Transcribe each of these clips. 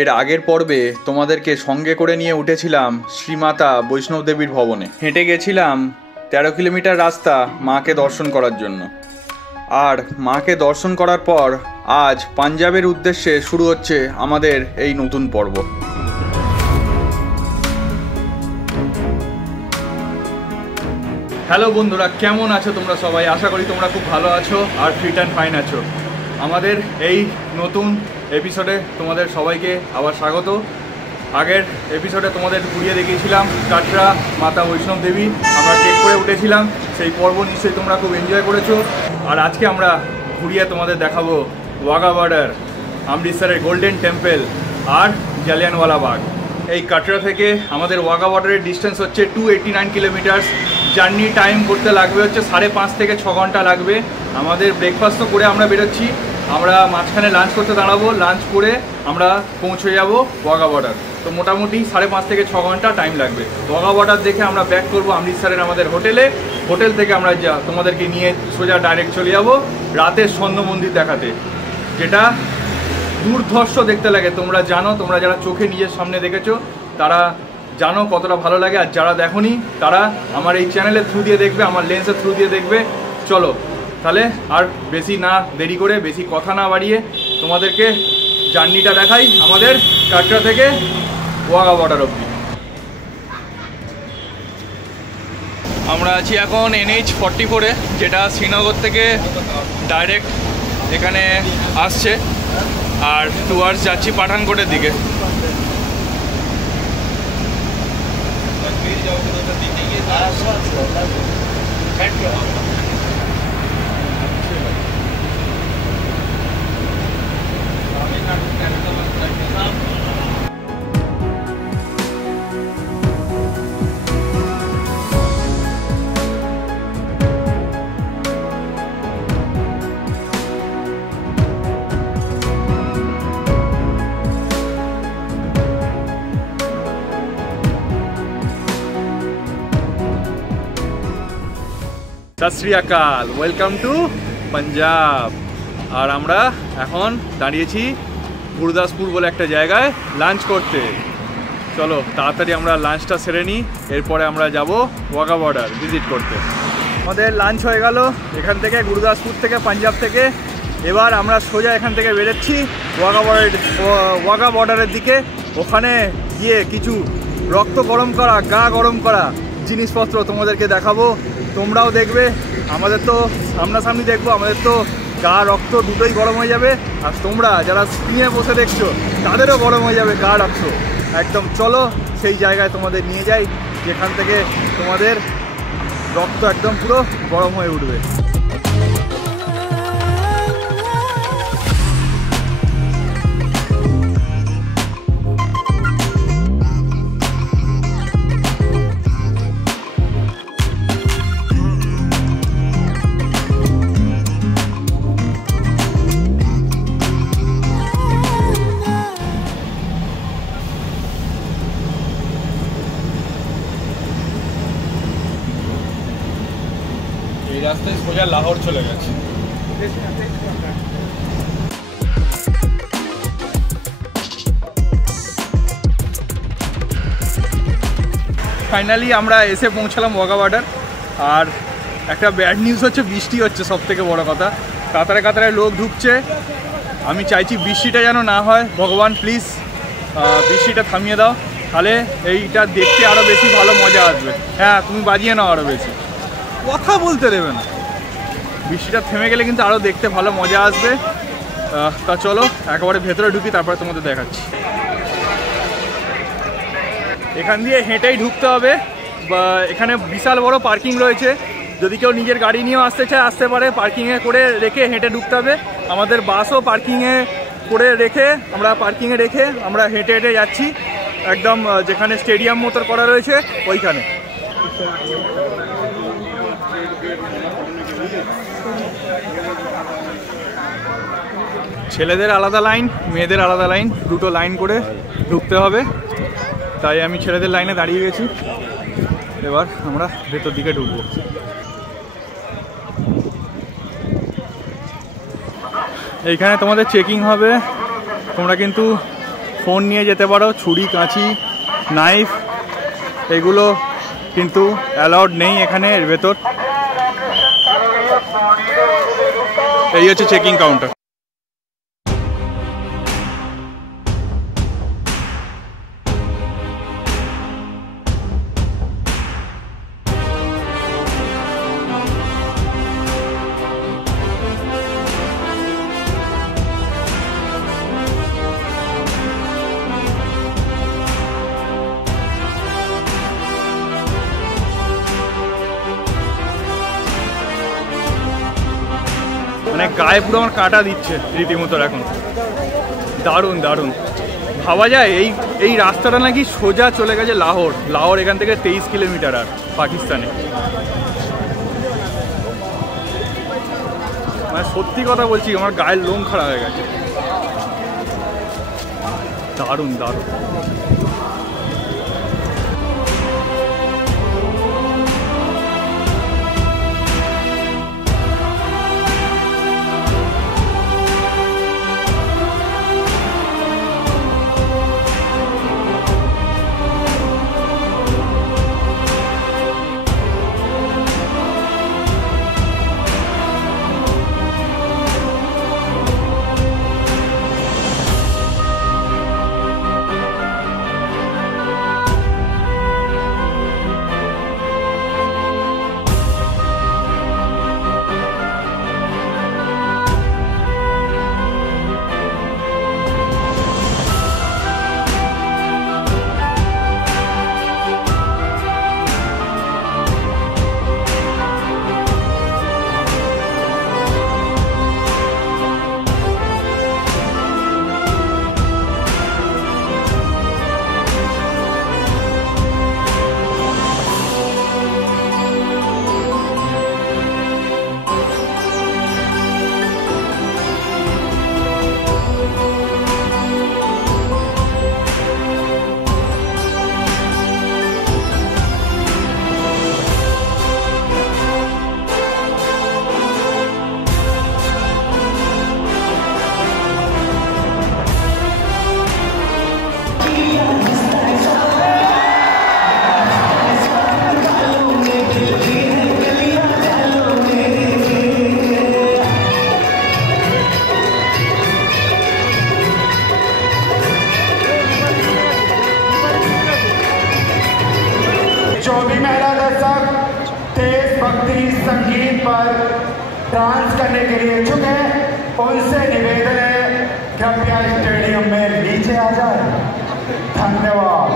এর আগের পর্বে তোমাদেরকে সঙ্গে করে নিয়ে উঠেছিলাম শ্রীমাতা বৈষ্ণব দেবীর ভবনে। হেঁটে গেছিলাম 13 কিলোমিটার রাস্তা মাকে দর্শন করার জন্য। আর মাকে দর্শন করার পর আজ পাঞ্জাবের উদ্দেশ্যে শুরু হচ্ছে আমাদের এই নতুন পর্ব। হ্যালো বন্ধুরা, কেমন আছো তোমরা সবাই? আশা করি তোমরা খুব ভালো আছো আর ফিট অ্যান্ড ফাইন আছো। আমাদের এই নতুন এপিসোডে তোমাদের সবাইকে আবার স্বাগত। আগের এপিসোডে তোমাদের ঘুরিয়ে দেখিয়েছিলাম কাটরা মাতা বৈষ্ণব দেবী, আমরা ট্রেক করে উঠেছিলাম। সেই পর্ব নিশ্চয়ই তোমরা খুব এনজয় করেছো। আর আজকে আমরা ঘুরিয়ে তোমাদের দেখাবো ওয়াঘা বর্ডার, অমৃতসরের গোল্ডেন টেম্পল আর জালিয়ানওয়ালা বাগ। এই কাটরা থেকে আমাদের ওয়াঘা বর্ডারের ডিস্টেন্স হচ্ছে 289 কিলোমিটার। জার্নি টাইম করতে লাগবে হচ্ছে 5.5 থেকে 6 ঘন্টা লাগবে। আমাদের ব্রেকফাস্টও করে আমরা বেরোচ্ছি। আমরা মাঝখানে লাঞ্চ করতে দাঁড়াবো, লাঞ্চ করে আমরা পৌঁছে যাব ওয়াঘা বর্ডার। তো মোটামুটি 5.5 থেকে 6 ঘন্টা টাইম লাগবে। ওয়াঘা বর্ডার দেখে আমরা ব্যাক করবো অমৃতসরের আমাদের হোটেলে। হোটেল থেকে আমরা তোমাদেরকে নিয়ে সোজা ডাইরেক্ট চলে যাব রাতের স্বর্ণ মন্দির দেখাতে, যেটা দুর্ধর্ষ দেখতে লাগে। তোমরা জানো, তোমরা যারা চোখে নিজের সামনে দেখেছো তারা জানো কতটা ভালো লাগে। আর যারা দেখোনি তারা আমার এই চ্যানেলের থ্রু দিয়ে দেখবে, আমার লেন্সের থ্রু দিয়ে দেখবে। চলো তাহলে আর বেশি না দেরি করে, বেশি কথা না বাড়িয়ে তোমাদেরকে জার্নিটা দেখাই আমাদের কাটরা থেকে ওয়াঘা বর্ডার অবধি। আমরা আছি এখন NH-44-এ, যেটা শ্রীনগর থেকে ডাইরেক্ট এখানে আসছে। আর টুয়ার্ডস যাচ্ছি পাঠানকোটের দিকে। সত শ্রী আকাল, ওয়েলকাম টু পাঞ্জাব। আর আমরা এখন দাঁড়িয়েছি গুরুদাসপুর বলে একটা জায়গায় লাঞ্চ করতে। চলো তাড়াতাড়ি আমরা লাঞ্চটা সেরে নিই, এরপরে আমরা যাব ওয়াঘা বর্ডার ভিজিট করতে। আমাদের লাঞ্চ হয়ে গেল এখান থেকে, গুরুদাসপুর থেকে, পাঞ্জাব থেকে। এবার আমরা সোজা এখান থেকে বেরোচ্ছি ওয়াঘা বর্ডারের দিকে। ওখানে গিয়ে কিছু রক্ত গরম করা, গা গরম করা জিনিসপত্র তোমাদেরকে দেখাবো, তোমরাও দেখবে। আমাদের তো সামনাসামনি দেখবো, আমাদের তো গা রক্ত দুটোই গরম হয়ে যাবে। আর তোমরা যারা স্ক্রিনে বসে দেখছো তাদেরও গরম হয়ে যাবে গা রক্ত একদম। চলো সেই জায়গায় তোমাদের নিয়ে যাই যেখান থেকে তোমাদের রক্ত একদম পুরো গরম হয়ে উঠবে। এই রাস্তায় সোজা লাহোর চলে গেছে। ফাইনালি আমরা এসে পৌঁছালাম ওয়াঘা বর্ডার। আর একটা ব্যাড নিউজ হচ্ছে, বৃষ্টি হচ্ছে সব থেকে বড় কথা। কাতারে কাতারে লোক ঢুকছে। আমি চাইছি বৃষ্টিটা যেন না হয়, ভগবান প্লিজ বৃষ্টিটা থামিয়ে দাও, তাহলে এইটা দেখতে আরও বেশি ভালো মজা আসবে। হ্যাঁ, তুমি বাজিয়ে নাও আরও বেশি, কথা বলতে দেবে না। বৃষ্টিটা থেমে গেলে কিন্তু আরও দেখতে ভালো মজা আসবে। তা চলো একেবারে ভেতরে ঢুকি, তারপরে তোমাদের দেখাচ্ছি। এখান দিয়ে হেঁটেই ঢুকতে হবে। এখানে বিশাল বড় পার্কিং রয়েছে, যদি কেউ নিজের গাড়ি নিয়েও আসতে চায় আসতে পারে। পার্কিংয়ে করে রেখে হেঁটে ঢুকতে হবে। আমাদের বাসও পার্কিংয়ে করে রেখে আমরা হেঁটে হেঁটে যাচ্ছি একদম যেখানে স্টেডিয়াম মতো করা রয়েছে ওইখানে। ছেলেদের আলাদা লাইন, মেয়েদের আলাদা লাইন, দুটো লাইন করে ঢুকতে হবে। তাই আমি ছেলেদের লাইনে দাঁড়িয়ে গেছি। এবার আমরা ভেতর দিকে ঢুকবো। এইখানে তোমাদের চেকিং হবে, তোমরা কিন্তু ফোন নিয়ে যেতে পারো, ছুরি কাঁচি নাইফ এগুলো কিন্তু অ্যালাউড নেই এখানে এর ভেতর। এই হচ্ছে চেকিং কাউন্টার। মানে গায়ে পুরো আমার কাঁটা দিচ্ছে রীতিমতো এখন। দারুণ দারুণ। ভাবা যায় এই রাস্তাটা নাকি সোজা চলে গেছে লাহোর এখান থেকে 23 কিলোমিটার আর পাকিস্তানে। মানে সত্যি কথা বলছি আমার গায়ের লোম খারাপ হয়ে গেছে। দারুণ দারুণ। संगीत पर डांस करने के लिए इच्छुक है उनसे निवेदन है कृपया स्टेडियम में नीचे आ जाए। धन्यवाद।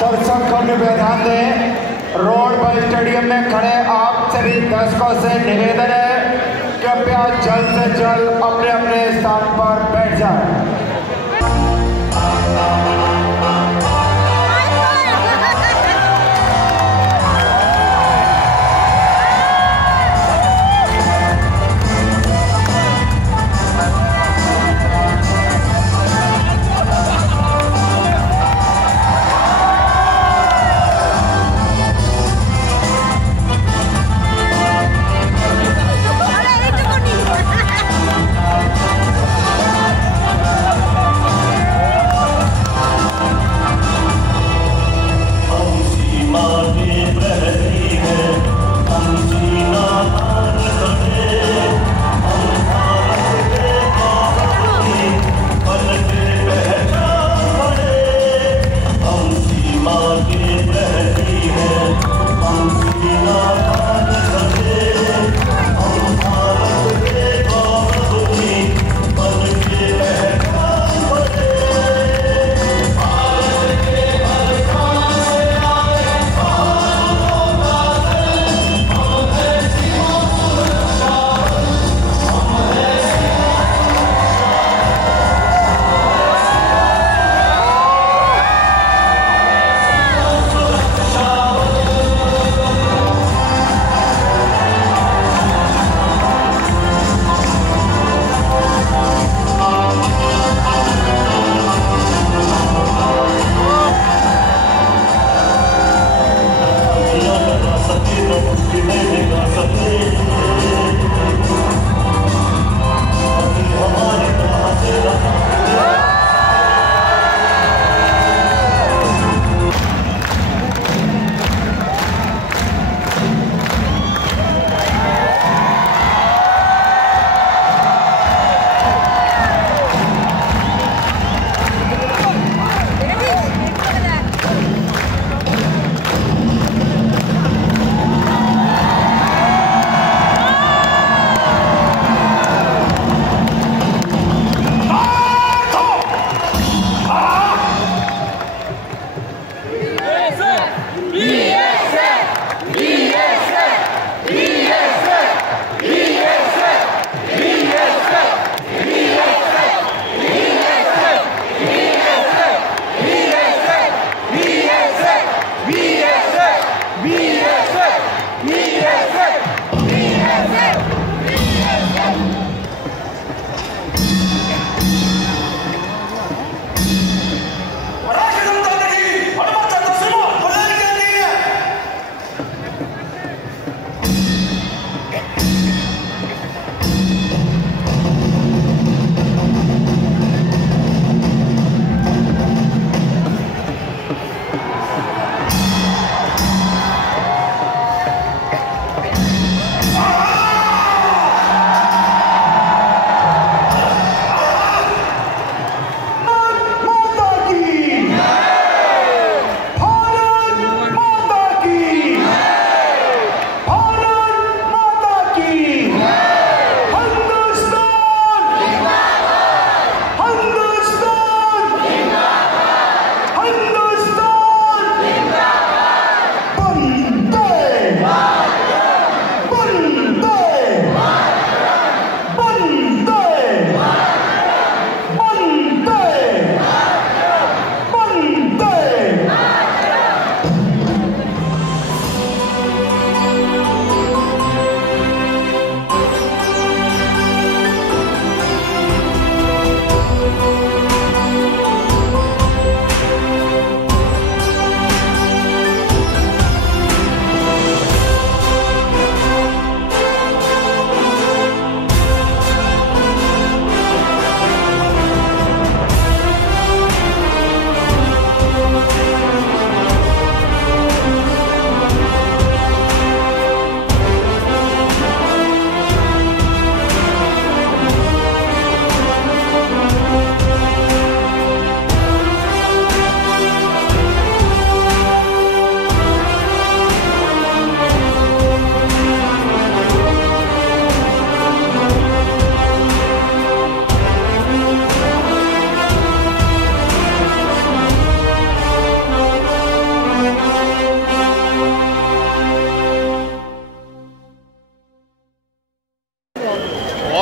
दर्शकों ने ध्यान दें, रोड पर स्टेडियम में खड़े आप सभी दर्शकों से निवेदन है कृपया जल्द से जल्द अपने अपने स्थान पर बैठ जाएं।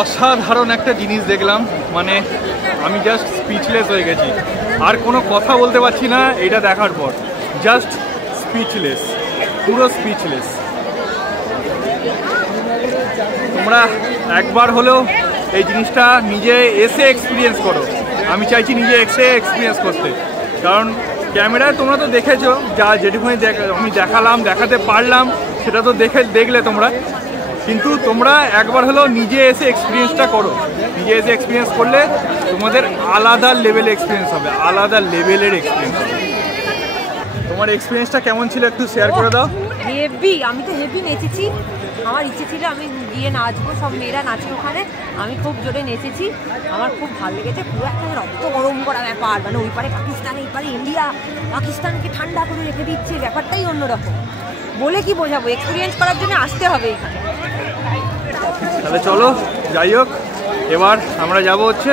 অসাধারণ একটা জিনিস দেখলাম, মানে আমি জাস্ট স্পিচলেস হয়ে গেছি, আর কোনো কথা বলতে পারছি না এটা দেখার পর। জাস্ট স্পিচলেস, পুরো স্পিচলেস। তোমরা একবার হলেও এই জিনিসটা নিজে এসে এক্সপিরিয়েন্স করো। আমি চাইছি নিজে এসে এক্সপিরিয়েন্স করতে, কারণ ক্যামেরায় তোমরা তো দেখেছো, যা যেটুকুনি আমি দেখালাম, দেখাতে পারলাম সেটা তো দেখলে তোমরা, কিন্তু তোমরা একবার হলেও নিজে এসে এক্সপিরিয়েন্সটা করো। নিজে এসে এক্সপিরিয়েন্স করলে তোমাদের আলাদা লেভেলের এক্সপিরিয়েন্স হবে, আলাদা লেভেলের এক্সপিরিয়েন্স হবে। তোমার এক্সপিরিয়েন্সটা কেমন ছিল একটু শেয়ার করে দাও। হেভি, আমি তো হেভি নেচেছি। আমার ইচ্ছে ছিল আমি গিয়ে নাচবো, সব মেয়েরা নাচে ওখানে, আমি খুব জোরে নেচেছি, আমার খুব ভালো লেগেছে। পুরো একটা রক্ত গরম করা ব্যাপার, মানে ওই পারে পাকিস্তান, এই পারে ইন্ডিয়া, পাকিস্তানকে ঠান্ডা করে রেখে দিচ্ছে, ব্যাপারটাই অন্যরকম। বলে কি বোঝাবো, এক্সপিরিয়েন্স করার জন্য আসতে হবে এখানে। তাহলে চলো, যাই হোক, এবার আমরা যাব হচ্ছে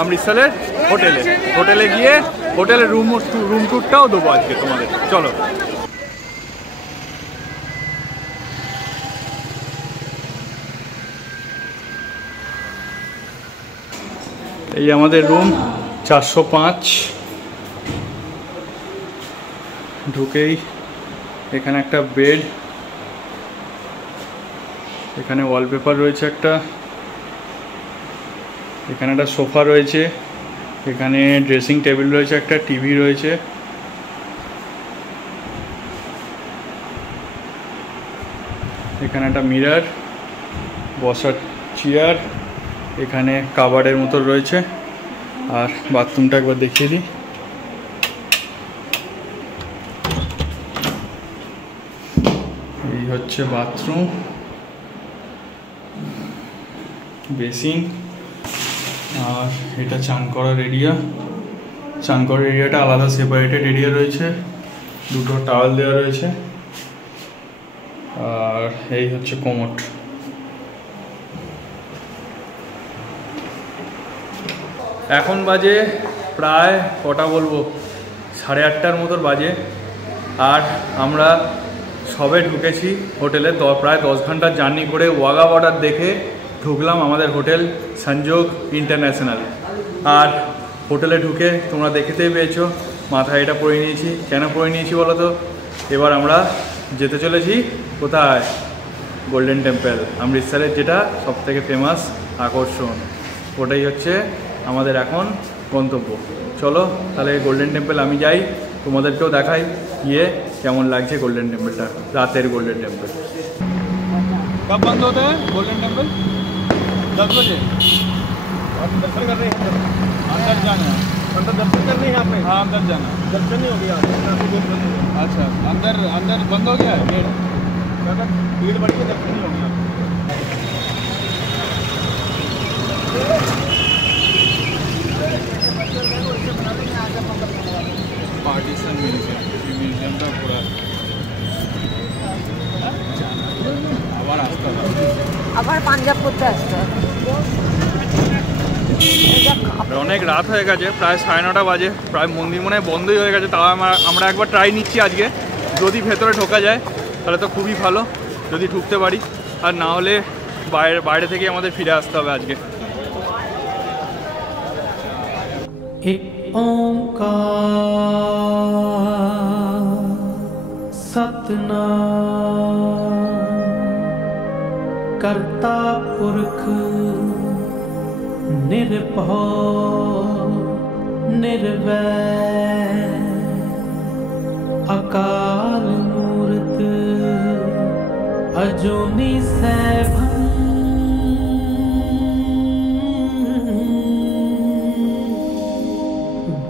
অমৃতসরের হোটেলে। হোটেলে গিয়ে হোটেলের রুম ট্যুরটাও দেবো আজকে তোমাদের। চলো। এই আমাদের রুম 405। ঢুকেই এখানে একটা বেড, এখানে ওয়ালপেপার রয়েছে একটা, এখানে একটা সোফা রয়েছে, এখানে ড্রেসিং টেবিল রয়েছে, একটা টিভি রয়েছে, এখানে একটা মিরর, বসার চেয়ার, এখানে কাবার্ডের মতো রয়েছে। আর বাথরুমটা একবার দেখিয়ে দিই। এই হচ্ছে বাথরুম, বেসিন, আর এটা চান করার এরিয়া। চান করার এরিয়াটা আলাদা সেপারেটেড এরিয়া রয়েছে, দুটো টাওয়েল দেওয়া রয়েছে। আর এই হচ্ছে কোমোট। এখন বাজে প্রায় কটা বলবো, 8:30টার মতো বাজে। আর আমরা সবে ঢুকেছি হোটেলে, প্রায় 10 ঘন্টার জার্নি করে ওয়াঘা বর্ডার দেখে ঢুকলাম আমাদের হোটেল সংযোগ ইন্টারন্যাশনাল। আর হোটেলে ঢুকে তোমরা দেখতেই পেয়েছো মাথায় এটা পরে নিয়েছি। কেন পরে নিয়েছি বলো তো? এবার আমরা যেতে চলেছি কোথায়? গোল্ডেন টেম্পল, অমৃতসরের যেটা সবথেকে ফেমাস আকর্ষণ, ওটাই হচ্ছে আমাদের এখন গন্তব্য। চলো তাহলে গোল্ডেন টেম্পল আমি যাই, তোমাদেরকেও দেখাই গিয়ে কেমন লাগছে গোল্ডেন টেম্পলটা, রাতের গোল্ডেন টেম্পল। कब बंद होता है गोल्डन टेम्पल? 10 बजे। आप दर्शन कर रहे हैं? अंदर जाना है, अंदर दर्शन करने हैं आपने? हाँ अंदर जाना, दर्शन नहीं हो गया। अच्छा अंदर अंदर बंद हो गया है गेट, भीड़ बढ़ के दर्शन नहीं हो गया। पार्टीशन म्यूजियम का पूरा আবার পাঞ্জাব করতে আসতে হবে। অনেক রাত হয়ে গেছে, প্রায় 9:30 বাজে, প্রায় মন্দির মনে হয় বন্ধই হয়ে গেছে। তাও আমরা একবার ট্রাই নিচ্ছি আজকে, যদি ভেতরে ঢোকা যায় তাহলে তো খুবই ভালো, যদি ঢুকতে পারি, আর না হলে বাইরে থেকে আমাদের ফিরে আসতে হবে আজকে। करता पुरख निर्भव निर्वैर अकाल मूर्त अजूनी सैभं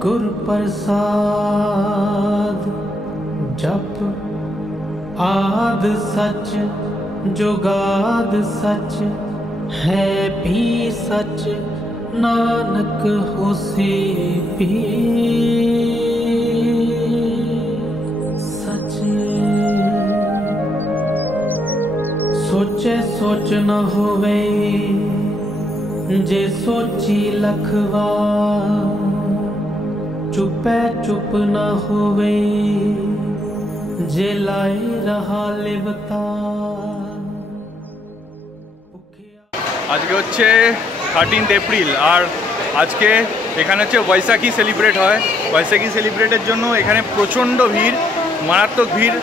गुर प्रसाद जप आद सच जुगाद सच है भी सच नानक होसी भी सच। सोचे सोच न होवे जे सोची लखवा, चुपे चुप न होवे जे लाई रहा लिवता। আজকে হচ্ছে 13 এপ্রিল, আর আজকে এখানে হচ্ছে বৈশাখী সেলিব্রেট হয়। বৈশাখী সেলিব্রেটের জন্য এখানে প্রচণ্ড ভিড়, মারাত্মক ভিড়।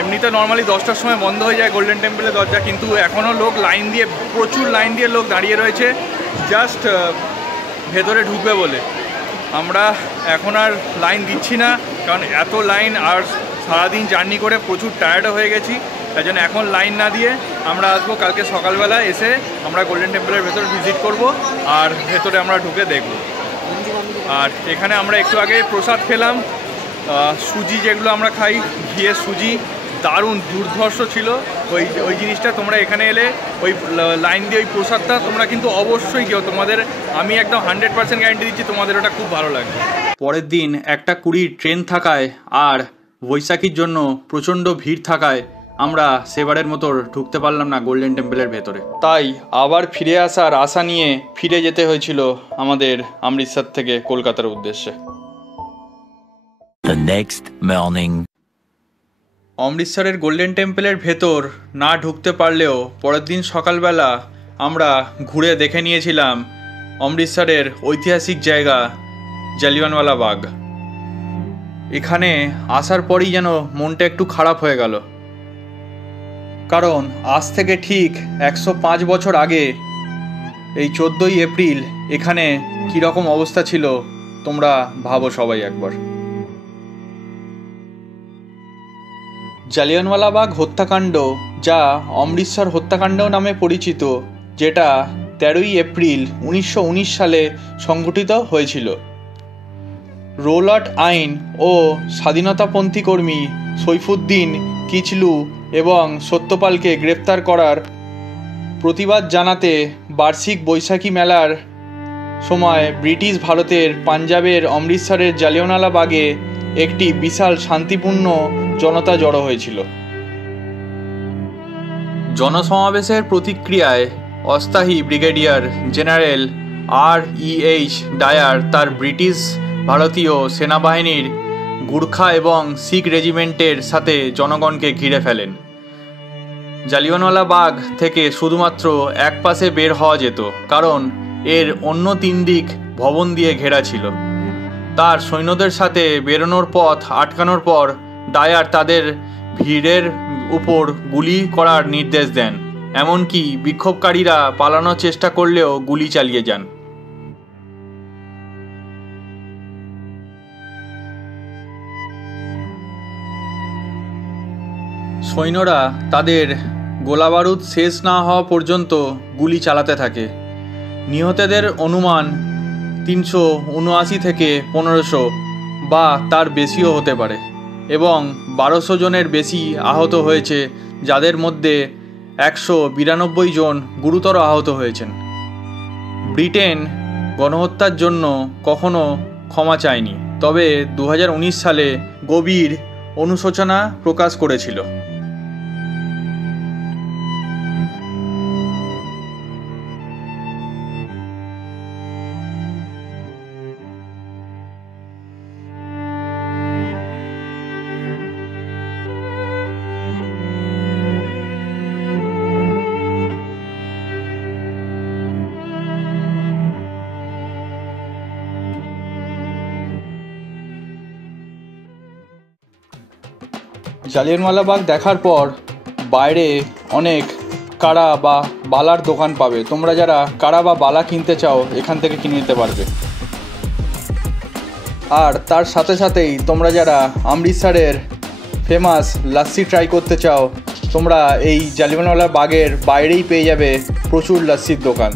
এমনিতে নর্মালি 10টার সময় বন্ধ হয়ে যায় গোল্ডেন টেম্পলের দরজা, কিন্তু এখনও লোক লাইন দিয়ে, প্রচুর লাইন দিয়ে লোক দাঁড়িয়ে রয়েছে জাস্ট ভেতরে ঢুকবে বলে। আমরা এখন আর লাইন দিচ্ছি না, কারণ এত লাইন, আর সারাদিন জার্নি করে প্রচুর টায়ার্ডও হয়ে গেছি। তাই জন্য এখন লাইন না দিয়ে আমরা আসবো কালকে সকালবেলা, এসে আমরা গোল্ডেন টেম্পলের ভেতর ভিজিট করব, আর ভেতরে আমরা ঢুকে দেখব। আর এখানে আমরা একটু আগে প্রসাদ খেলাম, সুজি যেগুলো আমরা খাই, ঘিয়ের সুজি, দারুণ দুর্ধর্ষ ছিল ওই জিনিসটা। তোমরা এখানে এলে ওই লাইন দিয়ে ওই প্রসাদটা তোমরা কিন্তু অবশ্যই খেও, তোমাদের আমি একদম 100% গ্যারান্টি দিচ্ছি তোমাদের ওটা খুব ভালো লাগবে। পরের দিন 1:20 ট্রেন থাকায় আর বৈশাখীর জন্য প্রচণ্ড ভিড় থাকায় আমরা সেবারের মতো ঢুকতে পারলাম না গোল্ডেন টেম্পলের ভেতরে, তাই আবার ফিরে আসার আশা নিয়ে ফিরে যেতে হয়েছিল আমাদের অমৃতসর থেকে কলকাতার উদ্দেশ্যে। The next morning. অমৃতসরের গোল্ডেন টেম্পলের ভেতর না ঢুকতে পারলেও পরের দিন সকালবেলা আমরা ঘুরে দেখে নিয়েছিলাম অমৃতসরের ঐতিহাসিক জায়গা জালিয়ানওয়ালা বাগ। এখানে আসার পরই যেন মনটা একটু খারাপ হয়ে গেল, কারণ আজ থেকে ঠিক 105 বছর আগে এই 14ই এপ্রিল এখানে কীরকম অবস্থা ছিল তোমরা ভাবো সবাই একবার। জালিয়ানওয়ালা বাগ হত্যাকাণ্ড, যা অমৃতসর হত্যাকাণ্ড নামে পরিচিত, যেটা 13ই এপ্রিল 1919 সালে সংঘটিত হয়েছিল। রোলাট আইন ও স্বাধীনতাপন্থী কর্মী সৈফুদ্দিন কিচলু এবং সত্যপালকে গ্রেপ্তার করার প্রতিবাদ জানাতে বার্ষিক বৈশাখী মেলার সময় ব্রিটিশ ভারতের পাঞ্জাবের অমৃতসরের জালিয়ানওয়ালা বাগে একটি বিশাল শান্তিপূর্ণ জনতা জড়ো হয়েছিল। জনসমাবেশের প্রতিক্রিয়ায় অস্থায়ী ব্রিগেডিয়ার জেনারেল R.E.H. ডায়ার তার ব্রিটিশ ভারতীয় সেনাবাহিনীর গুর্খা এবং শিখ রেজিমেন্টের সাথে জনগণকে ঘিরে ফেলেন। জালিয়ানওয়ালা বাগ থেকে শুধুমাত্র এক পাশে বের হওয়া যেত, কারণ এর অন্য 3 দিক ভবন দিয়ে ঘেরা ছিল। তার সৈন্যদের সাথে বেরোনোর পথ আটকানোর পর ডায়ার তাদের ভিড়ের উপর গুলি করার নির্দেশ দেন, এমনকি বিক্ষোভকারীরা পালানোর চেষ্টা করলেও গুলি চালিয়ে যান। সৈন্যরা তাদের গোলাবারুদ শেষ না হওয়া পর্যন্ত গুলি চালাতে থাকে। নিহতদের অনুমান 379 থেকে 1500 বা তার বেশিও হতে পারে, এবং 1200 জনের বেশি আহত হয়েছে, যাদের মধ্যে 192 জন গুরুতর আহত হয়েছেন। ব্রিটেন গণহত্যার জন্য কখনো ক্ষমা চায়নি, তবে 2019 সালে গভীর অনুশোচনা প্রকাশ করেছিল। জালিয়ানওয়ালা বাগ দেখার পর বাইরে অনেক কাড়া বা বালার দোকান পাবে। তোমরা যারা কাড়া বা বালা কিনতে চাও এখান থেকে কিনে নিতে পারবে। আর তার সাথে সাথেই তোমরা যারা অমৃতসরের ফেমাস লাস্সি ট্রাই করতে চাও, তোমরা এই জালিয়ানওয়ালা বাগের বাইরেই পেয়ে যাবে প্রচুর লাস্সির দোকান।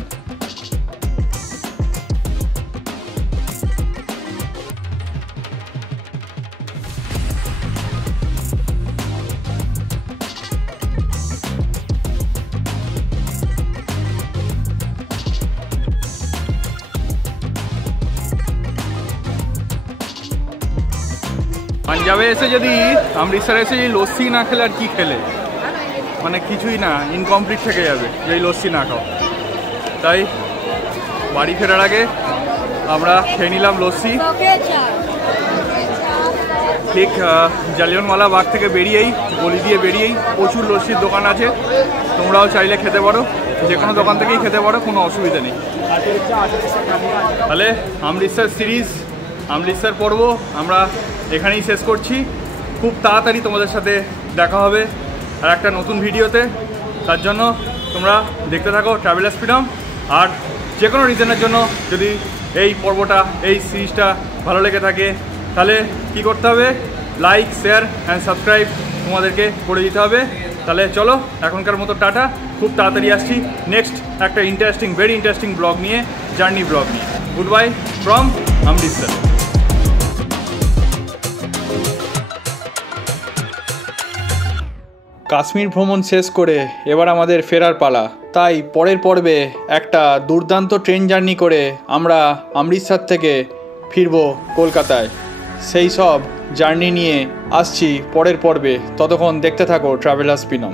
পাঞ্জাবে এসে যদি অমৃতসরে এসে যদি লস্যি না খেলে আর কি খেলে, মানে কিছুই না, ইনকমপ্লিট থেকে যাবে যদি লস্যি না খাও। তাই বাড়ি ফেরার আগে আমরা খেয়ে নিলাম লস্যি। ঠিক জালিয়ানওয়ালা বাগ থেকে বেরিয়েই, গলি দিয়ে বেরিয়েই প্রচুর লস্যির দোকান আছে, তোমরাও চাইলে খেতে পারো, যে কোনো দোকান থেকেই খেতে পারো, কোনো অসুবিধা নেই। তাহলে অমৃতসর সিরিজ, অমৃতসর পর্ব আমরা এখানেই শেষ করছি। খুব তাড়াতাড়ি তোমাদের সাথে দেখা হবে আর একটা নতুন ভিডিওতে। তার জন্য তোমরা দেখতে থাকো ট্রাভেলার্স ফ্রিডম। আর যে কোনো রিজনের জন্য যদি এই পর্বটা, এই সিরিজটা ভালো লেগে থাকে, তাহলে কি করতে হবে? লাইক, শেয়ার অ্যান্ড সাবস্ক্রাইব তোমাদেরকে করে দিতে হবে। তাহলে চলো এখনকার মতো টাটা। খুব তাড়াতাড়ি আসছি নেক্সট একটা ইন্টারেস্টিং, ভেরি ইন্টারেস্টিং ব্লগ নিয়ে, জার্নি ব্লগ নিয়ে। Good buy from Amritsar. Kashmir ভ্রমণ শেষ করে এবার আমাদের ফেরার পালা। তাই পরের পর্বে একটা দুর্দান্ত ট্রেন জার্নি করে আমরা অমৃতসর থেকে ফিরব কলকাতায়। সেই সব জার্নি নিয়ে আসছি পরের পর্বে। ততক্ষণ দেখতে থাকো ট্রাভেলার্স ফ্রিডম।